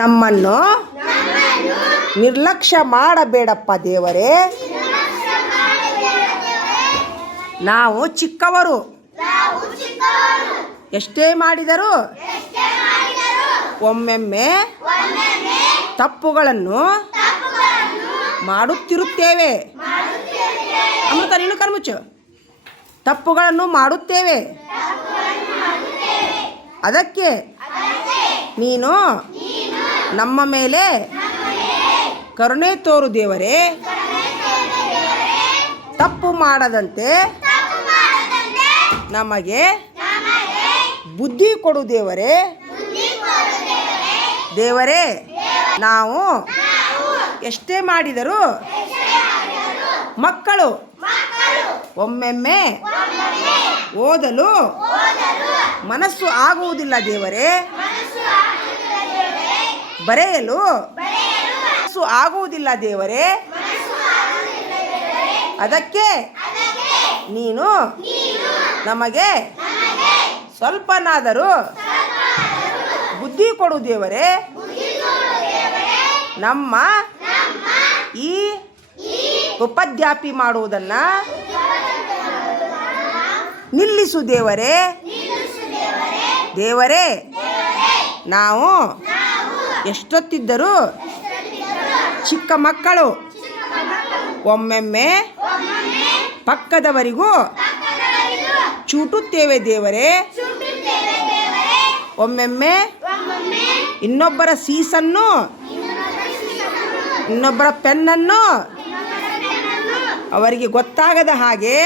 ನಮ್ಮನ್ನು ನಿರ್ಲಕ್ಷ್ಯ ಮಾಡಬೇಡಪ್ಪ ದೇವರೇ. ನಾವು ಚಿಕ್ಕವರು, ಎಷ್ಟೇ ಮಾಡಿದರೂ ಒಮ್ಮೆಮ್ಮೆ ತಪ್ಪುಗಳನ್ನು ಮಾಡುತ್ತಿರುತ್ತೇವೆ. ಅಮೃತ ನೀನು ಕಣ್ಮುಚ್ಚು. ತಪ್ಪುಗಳನ್ನು ಮಾಡುತ್ತೇವೆ. ಅದಕ್ಕೆ ನೀನು ನಮ್ಮ ಮೇಲೆ ಕರುಣೆ ತೋರು ದೇವರೇ. ತಪ್ಪು ಮಾಡದಂತೆ ನಮಗೆ ಬುದ್ಧಿ ಕೊಡು ದೇವರೇ. ದೇವರೇ, ನಾವು ಎಷ್ಟೇ ಮಾಡಿದರೂ ಮಕ್ಕಳು ಒಮ್ಮೆಮ್ಮೆ ಓದಲು ಮನಸ್ಸು ಆಗುವುದಿಲ್ಲ ದೇವರೇ. ಬರೆಯಲು ಮನಸ್ಸು ಆಗುವುದಿಲ್ಲ ದೇವರೇ. ಅದಕ್ಕೆ ನೀನು ನಮಗೆ ಸ್ವಲ್ಪನಾದರೂ ಬುದ್ಧಿ ಕೊಡು ದೇವರೇ. ನಮ್ಮ ಈ ಉಪದ್ಯಾಪಿ ಮಾಡುವುದನ್ನು ನಿಲ್ಲಿಸು ದೇವರೇ. ದೇವರೇ, ನಾವು ಎಷ್ಟೊತ್ತಿದ್ದರೂ ಚಿಕ್ಕ ಮಕ್ಕಳು ಒಮ್ಮೆಮ್ಮೆ ಪಕ್ಕದವರಿಗೂ ಚೂಟುತ್ತೇವೆ ದೇವರೇ. ಒಮ್ಮೆಮ್ಮೆ ಇನ್ನೊಬ್ಬರ ಸೀಸನ್ನು, ಇನ್ನೊಬ್ಬರ ಪೆನ್ನನ್ನು ಅವರಿಗೆ ಗೊತ್ತಾಗದ ಹಾಗೆ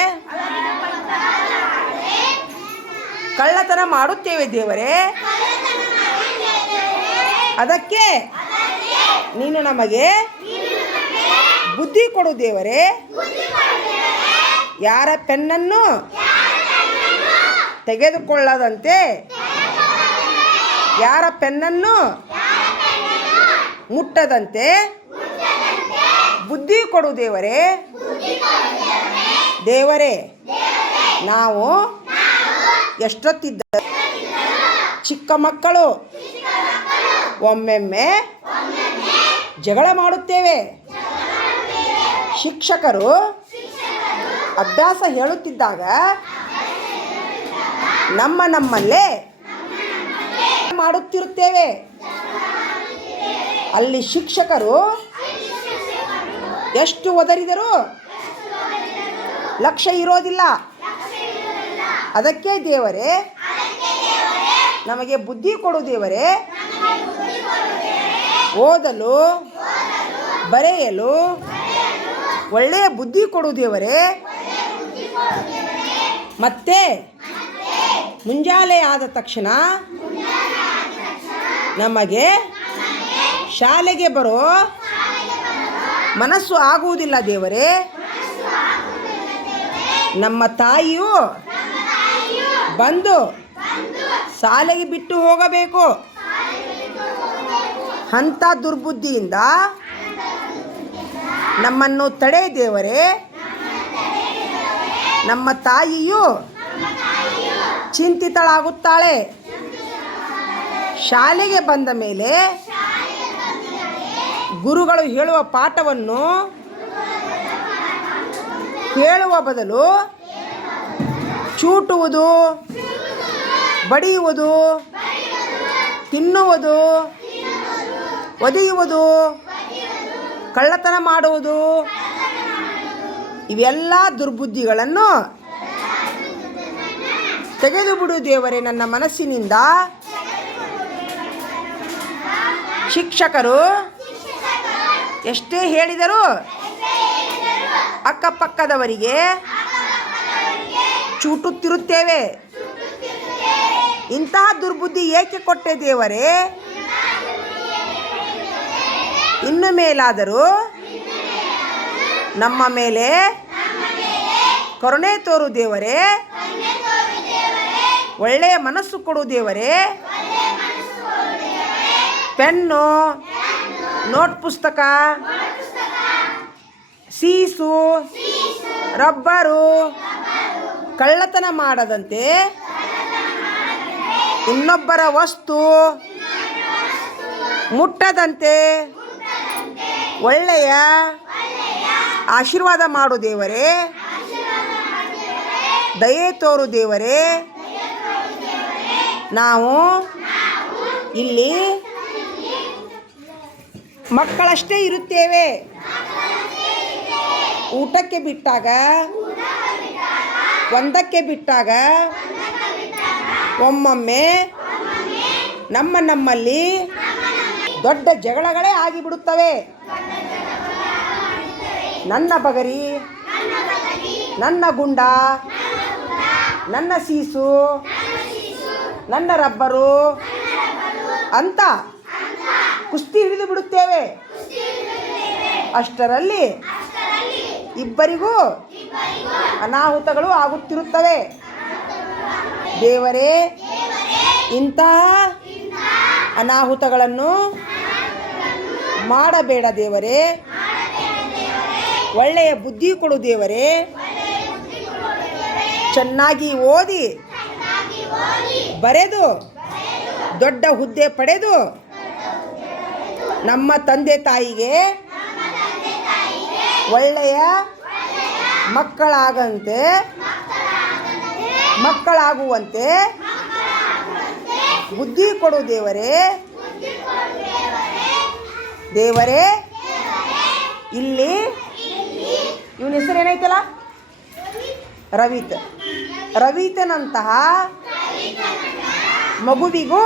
ಕಳ್ಳತನ ಮಾಡುತ್ತೇವೆ ದೇವರೇ. ಅದಕ್ಕೆ ನೀನು ನಮಗೆ ಬುದ್ಧಿ ಕೊಡು ದೇವರೇ. ಯಾರ ಪೆನ್ನನ್ನು ತೆಗೆದುಕೊಳ್ಳದಂತೆ, ಯಾರ ಪೆನ್ನನ್ನು ಮುಟ್ಟದಂತೆ ಬುದ್ಧಿ ಕೊಡು ದೇವರೇ. ದೇವರೇ, ನಾವು ಎಷ್ಟೊತ್ತಿದ್ದ ಚಿಕ್ಕ ಮಕ್ಕಳು ಒಮ್ಮೆಮ್ಮೆ ಜಗಳ ಮಾಡುತ್ತೇವೆ. ಶಿಕ್ಷಕರು ಅಭ್ಯಾಸ ಹೇಳುತ್ತಿದ್ದಾಗ ನಮ್ಮಲ್ಲೇ ಮಾಡುತ್ತಿರುತ್ತೇವೆ. ಅಲ್ಲಿ ಶಿಕ್ಷಕರು ಎಷ್ಟು ಒದರಿದರೂ ಲಕ್ಷ್ಯ ಇರೋದಿಲ್ಲ. ಅದಕ್ಕೆ ದೇವರೇ, ನಮಗೆ ಬುದ್ಧಿ ಕೊಡು ದೇವರೇ. ಓದಲು ಬರೆಯಲು ಒಳ್ಳೆಯ ಬುದ್ಧಿ ಕೊಡು ದೇವರೇ. ಮತ್ತೆ ಮುಂಜಾನೆ ಆದ ತಕ್ಷಣ ನಮಗೆ ಶಾಲೆಗೆ ಬರೋ ಮನಸ್ಸು ಆಗುವುದಿಲ್ಲ ದೇವರೇ. ನಮ್ಮ ತಾಯಿಯು ಬಂದು ಶಾಲೆಗೆ ಬಿಟ್ಟು ಹೋಗಬೇಕು. ಅಂಥ ದುರ್ಬುದ್ಧಿಯಿಂದ ನಮ್ಮನ್ನು ತಡೆ ದೇವರೇ. ನಮ್ಮ ತಾಯಿಯು ಚಿಂತಿತಳಾಗುತ್ತಾಳೆ. ಶಾಲೆಗೆ ಬಂದ ಮೇಲೆ ಗುರುಗಳು ಹೇಳುವ ಪಾಠವನ್ನು ಕೇಳುವ ಬದಲು ಚೂಟುವುದು, ಬಡಿಯುವುದು, ತಿನ್ನುವುದು, ಒದೆಯುವುದು, ಕಳ್ಳತನ ಮಾಡುವುದು, ಇವೆಲ್ಲ ದುರ್ಬುದ್ಧಿಗಳನ್ನು ತೆಗೆದುಬಿಡು ದೇವರೇ ನನ್ನ ಮನಸ್ಸಿನಿಂದ. ಶಿಕ್ಷಕರು ಎಷ್ಟೇ ಹೇಳಿದರೂ ಅಕ್ಕಪಕ್ಕದವರಿಗೆ ಚೂಟುತ್ತಿರುತ್ತೇವೆ. ಇಂತಹ ದುರ್ಬುದ್ಧಿ ಏಕೆ ಕೊಟ್ಟೆ ದೇವರೇ? ಇನ್ನು ಮೇಲಾದರೂ ನಮ್ಮ ಮೇಲೆ ಕರುಣೆ ತೋರು ದೇವರೇ. ಒಳ್ಳೆಯ ಮನಸ್ಸು ಕೊಡು ದೇವರೇ. ಪೆನ್ನು, ನೋಟ್ ಪುಸ್ತಕ, ಸೀಸು, ರಬ್ಬರು ಕಳ್ಳತನ ಮಾಡದಂತೆ ಇನ್ನೊಬ್ಬರ ವಸ್ತು ಮುಟ್ಟದಂತೆ ಒಳ್ಳೆಯ ಆಶೀರ್ವಾದ ಮಾಡು ದೇವರೇ. ದಯೆ ತೋರು ದೇವರೇ. ನಾವು ಇಲ್ಲಿ ಮಕ್ಕಳಷ್ಟೇ ಇರುತ್ತೇವೆ. ಊಟಕ್ಕೆ ಬಿಟ್ಟಾಗ, ಒಂದಕ್ಕೆ ಬಿಟ್ಟಾಗ ಒಮ್ಮೊಮ್ಮೆ ನಮ್ಮಲ್ಲಿ ದೊಡ್ಡ ಜಗಳಗಳೇ ಆಗಿಬಿಡುತ್ತವೆ. ನನ್ನ ಬಗರಿ, ನನ್ನ ಗುಂಡ, ನನ್ನ ಸೀಸು, ನನ್ನ ರಬ್ಬರು ಅಂತ ಕುಸ್ತಿ ಹಿಡಿದು ಬಿಡುತ್ತೇವೆ. ಅಷ್ಟರಲ್ಲಿ ಇಬ್ಬರಿಗೂ ಅನಾಹುತಗಳು ಆಗುತ್ತಿರುತ್ತವೆ. ದೇವರೇ, ಇಂತಹ ಅನಾಹುತಗಳನ್ನು ಮಾಡಬೇಡ ದೇವರೇ. ಒಳ್ಳೆಯ ಬುದ್ಧಿ ಕೊಡು ದೇವರೇ. ಚೆನ್ನಾಗಿ ಓದಿ ಬರೆದು ದೊಡ್ಡ ಹುದ್ದೆ ಪಡೆದು ನಮ್ಮ ತಂದೆ ತಾಯಿಗೆ ಒಳ್ಳೆಯ ಮಕ್ಕಳಾಗುವಂತೆ ಬುದ್ಧಿ ಕೊಡು ದೇವರೇ. ದೇವರೇ, ಇಲ್ಲಿ ಇವನ ಹೆಸರು ಏನೈತಲ್ಲ, ರವಿತನಂತಹ ಮಗುವಿಗೂ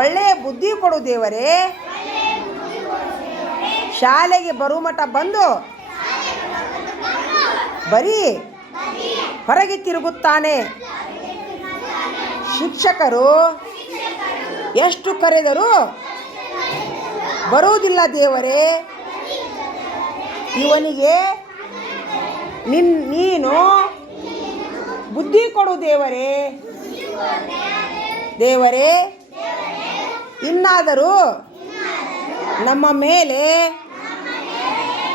ಒಳ್ಳೆಯ ಬುದ್ಧಿ ಕೊಡು ದೇವರೇ. ಶಾಲೆಗೆ ಬರುವ ಮಟ್ಟ ಬಂದು ಬರೀ ಹೊರಗೆ ತಿರುಗುತ್ತಾನೆ. ಶಿಕ್ಷಕರು ಎಷ್ಟು ಕರೆದರೂ ಬರುವುದಿಲ್ಲ ದೇವರೇ. ಇವನಿಗೆ ನೀನು ಬುದ್ಧಿ ಕೊಡು ದೇವರೇ. ದೇವರೇ, ಇನ್ನಾದರೂ ನಮ್ಮ ಮೇಲೆ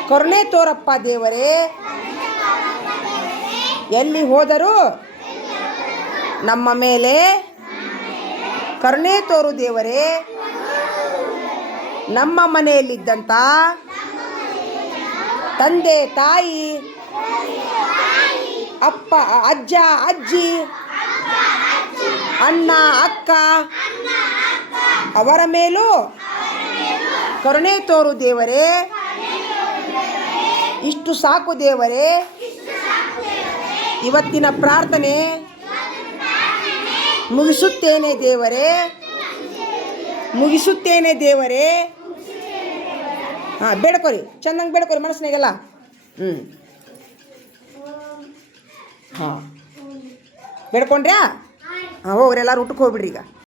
ಕರುಣೆ ತೋರಪ್ಪ ದೇವರೇ. ಎಲ್ಲಿ ಹೋದರೂ ನಮ್ಮ ಮೇಲೆ ಕರುಣೆ ತೋರು ದೇವರೇ. ನಮ್ಮ ಮನೆಯಲ್ಲಿದ್ದಂಥ ತಂದೆ ತಾಯಿ, ಅಪ್ಪ, ಅಜ್ಜ, ಅಜ್ಜಿ, ಅಣ್ಣ, ಅಕ್ಕ ಅವರ ಮೇಲೂ ಕರುಣೆ ತೋರು ದೇವರೇ. ಇಷ್ಟು ಸಾಕು ದೇವರೇ. ಇವತ್ತಿನ ಪ್ರಾರ್ಥನೆ ಮುಗಿಸುತ್ತೇನೆ ದೇವರೇ. ಹಾಂ, ಬೇಡ್ಕೊರಿ, ಚೆನ್ನಾಗಿ ಬೇಡ್ಕೊರಿ ಮನಸ್ಸಿನಾಗೆಲ್ಲ. ಹಾಂ, ಬೇಡ್ಕೊಂಡ್ರ್ಯಾ? ಹಾಂ, ಹೋಗ್ರಿ, ಎಲ್ಲರೂ ಊಟಕ್ಕೆ ಹೋಗ್ಬಿಡ್ರಿ ಈಗ.